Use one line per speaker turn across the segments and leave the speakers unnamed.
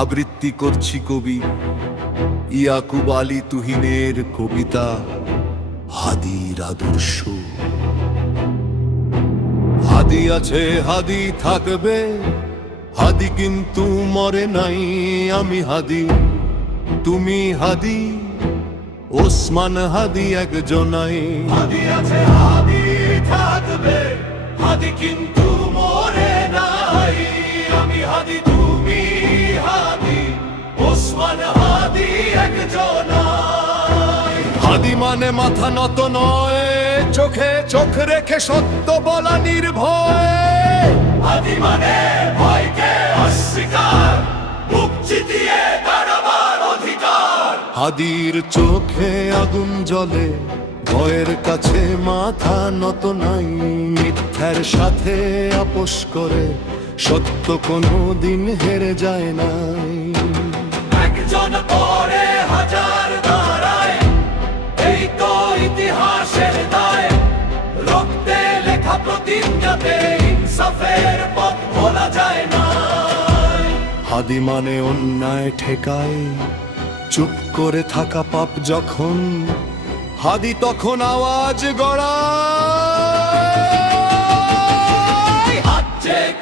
আবৃত্তি করছি কবি ইয়াকুব আলী তুহিনের কবিতা হাদির আদর্শ। হাদি আছে, হাদি থাকবে, হাদি কিন্তু মরে নাই, আমি হাদি। তুমি হাদি, ওসমান হাদি একজনাই।
হাদি আছে, হাদি থাকবে। হাদি কিন্তু মরে নাই। আমি হাদি তুমি হাদি ওসমান হাদি একজন
হাদি মানে মাথা নত নয় চোখে চোখ রেখে সত্য বলা নির্ভয়।
হাদি মানে ভয়কে অস্বীকার মুখ চিতিয়ে দাঁড়াবার অধিকার।
হাদির চোখে আগুন জ্বলে ভয়ের কাছে মাথা নত নাই মিথ্যার সাথে আপোষ করে সত্য কোনো দিন হেরে যায় নাই।
একজন পরে হাজার দাঁড়ায় এই তো ইতিহাসের দায়। রক্তে লেখা প্রতিজ্ঞাতে ইনসাফের পথ ভোলা যায় না
হাদি মানে অন্যায় ঠেকায় চুপ করে থাকা পাপ যখন হাদি তখন আওয়াজ গড়ায়।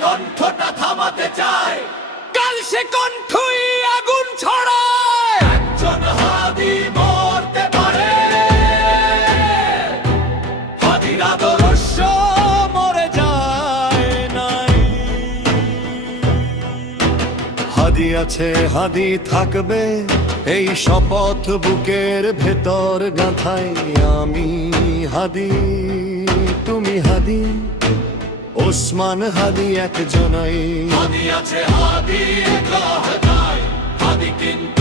কণ্ঠটা থামাতে চায়
কাল সে কণ্ঠই
হাদি
আছে, হাদি থাকবে। এই শপথ বুকের ভেতর গাঁথাই আমি হাদি। তুমি হাদি, ওসমান হাদি একজনই।
হাদি আছে, হাদি একা হাদি কিন্তু